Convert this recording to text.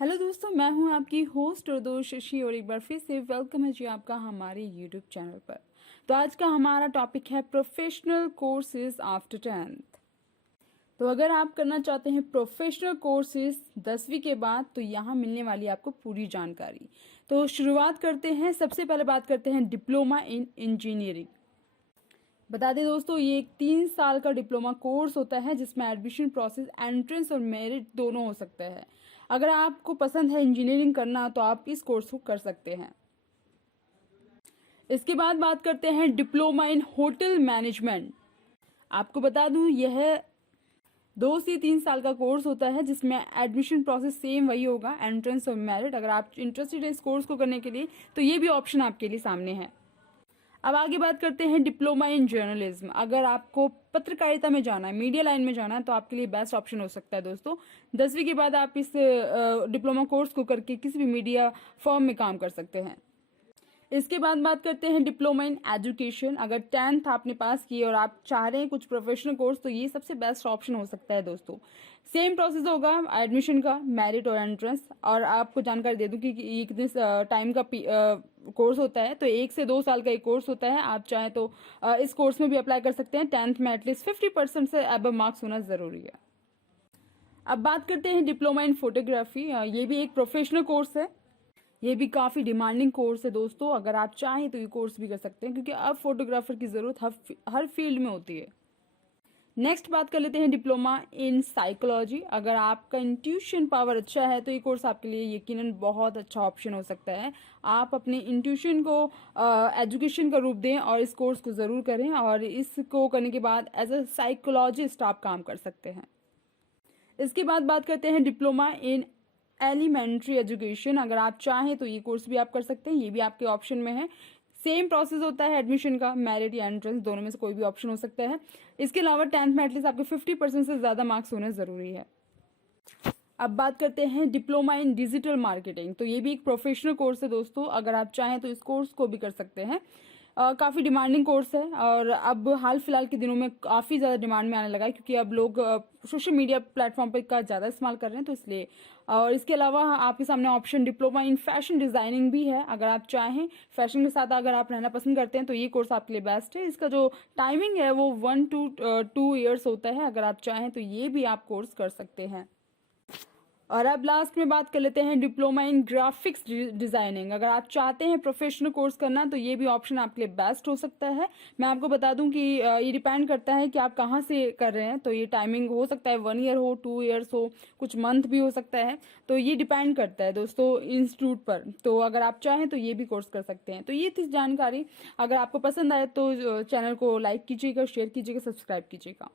Hello दोस्तों, मैं हूं आपकी होस्ट और दोस्त शशि और एक बार फिर से वेलकम है जी आपका हमारे यूट्यूब चैनल पर। तो आज का हमारा टॉपिक है प्रोफेशनल कोर्सेज आफ्टर 10th। तो अगर आप करना चाहते हैं प्रोफेशनल कोर्सेज 10वीं के बाद तो यहाँ मिलने वाली आपको पूरी जानकारी। तो शुरुआत करते हैं। सबसे पहले बात करते हैं डिप्लोमा इन इंजीनियरिंग। बता दें दोस्तों, ये एक 3 साल का डिप्लोमा कोर्स होता है जिसमें एडमिशन प्रोसेस एंट्रेंस और मेरिट दोनों हो सकते हैं। अगर आपको पसंद है इंजीनियरिंग करना तो आप इस कोर्स को कर सकते हैं। इसके बाद बात करते हैं डिप्लोमा इन होटल मैनेजमेंट। आपको बता दूं, यह 2 से 3 साल का कोर्स होता है जिसमें एडमिशन प्रोसेस सेम वही होगा, एंट्रेंस और मेरिट। अगर आप इंटरेस्टेड है इस कोर्स को करने के लिए तो ये भी ऑप्शन आपके लिए सामने है। अब आगे बात करते हैं डिप्लोमा इन जर्नलिज्म। अगर आपको पत्रकारिता में जाना है, मीडिया लाइन में जाना है तो आपके लिए बेस्ट ऑप्शन हो सकता है दोस्तों। 10वीं के बाद आप इस डिप्लोमा कोर्स को करके किसी भी मीडिया फर्म में काम कर सकते हैं। इसके बाद बात करते हैं डिप्लोमा इन एजुकेशन। अगर 10th आपने पास की और आप चाह रहे हैं कुछ प्रोफेशनल कोर्स तो ये सबसे बेस्ट ऑप्शन हो सकता है दोस्तों। सेम प्रोसेस होगा एडमिशन का, मेरिट और एंट्रेंस। और आपको जानकारी दे दूं कि ये कितने टाइम का कोर्स होता है। तो 1 से 2 साल का एक कोर्स होता है। आप चाहें तो इस कोर्स में भी अप्लाई कर सकते हैं। 10th में एटलीस्ट 50% से अबव मार्क्स होना जरूरी है। अब बात करते हैं डिप्लोमा इन फोटोग्राफी। ये भी एक प्रोफेशनल कोर्स है। ये भी काफी डिमांडिंग कोर्स है दोस्तों। अगर आप चाहें तो ये कोर्स भी कर सकते हैं क्योंकि अब फोटोग्राफर की जरूरत हर फील्ड में होती है। नेक्स्ट बात कर लेते हैं डिप्लोमा इन साइकोलॉजी। अगर आपका इंट्यूशन पावर अच्छा है तो ये कोर्स आपके लिए यकीनन बहुत अच्छा ऑप्शन हो सकता है। आप अपने इंट्यूशन को एजुकेशन का रूप दें और इस कोर्स को जरूर करें, और इसको करने के बाद एज अ साइकोलॉजिस्ट आप काम कर सकते हैं। इसके बाद बात करते हैं डिप्लोमा इन एलिमेंट्री एजुकेशन। अगर आप चाहें तो ये कोर्स भी आप कर सकते हैं, ये भी आपके ऑप्शन में है। सेम प्रोसेस होता है एडमिशन का, मेरिट या एंट्रेंस दोनों में से कोई भी ऑप्शन हो सकता है। इसके अलावा 10th में एटलीस्ट आपके 50% से ज्यादा मार्क्स होने जरूरी है। अब बात करते हैं डिप्लोमा इन डिजिटल मार्केटिंग। तो ये भी एक प्रोफेशनल कोर्स है दोस्तों। अगर आप चाहें तो इस कोर्स को भी कर सकते हैं। काफी डिमांडिंग कोर्स है और अब हाल फिलहाल के दिनों में काफी ज्यादा डिमांड में आने लगा है क्योंकि अब लोग सोशल मीडिया प्लेटफॉर्म पर का ज्यादा इस्तेमाल कर रहे हैं, तो इसलिए। और इसके अलावा आपके सामने option diploma in fashion designing भी है। अगर आप चाहें फैशन के साथ अगर आप रहना पसंद करते हैं तो ये कोर्स आपके लिए बेस्ट है। इसका जो टाइमिंग है वो 1 to 2 years होता है। अगर आप चाहें तो ये भी आप कोर्स कर सकते हैं। और अब लास्ट में बात कर लेते हैं डिप्लोमा इन ग्राफिक्स डिजाइनिंग। अगर आप चाहते हैं प्रोफेशनल कोर्स करना तो ये भी ऑप्शन आपके लिए बेस्ट हो सकता है। मैं आपको बता दूं कि ये डिपेंड करता है कि आप कहाँ से कर रहे हैं। तो ये टाइमिंग हो सकता है 1 year हो, 2 years हो, कुछ मंथ भी हो सकता है। तो ये डिपेंड करता है दोस्तों इंस्टीट्यूट पर। तो अगर आप चाहें तो ये भी कोर्स कर सकते हैं। तो ये थी जानकारी। अगर आपको पसंद आए तो चैनल को लाइक कीजिएगा, शेयर कीजिएगा, सब्सक्राइब कीजिएगा।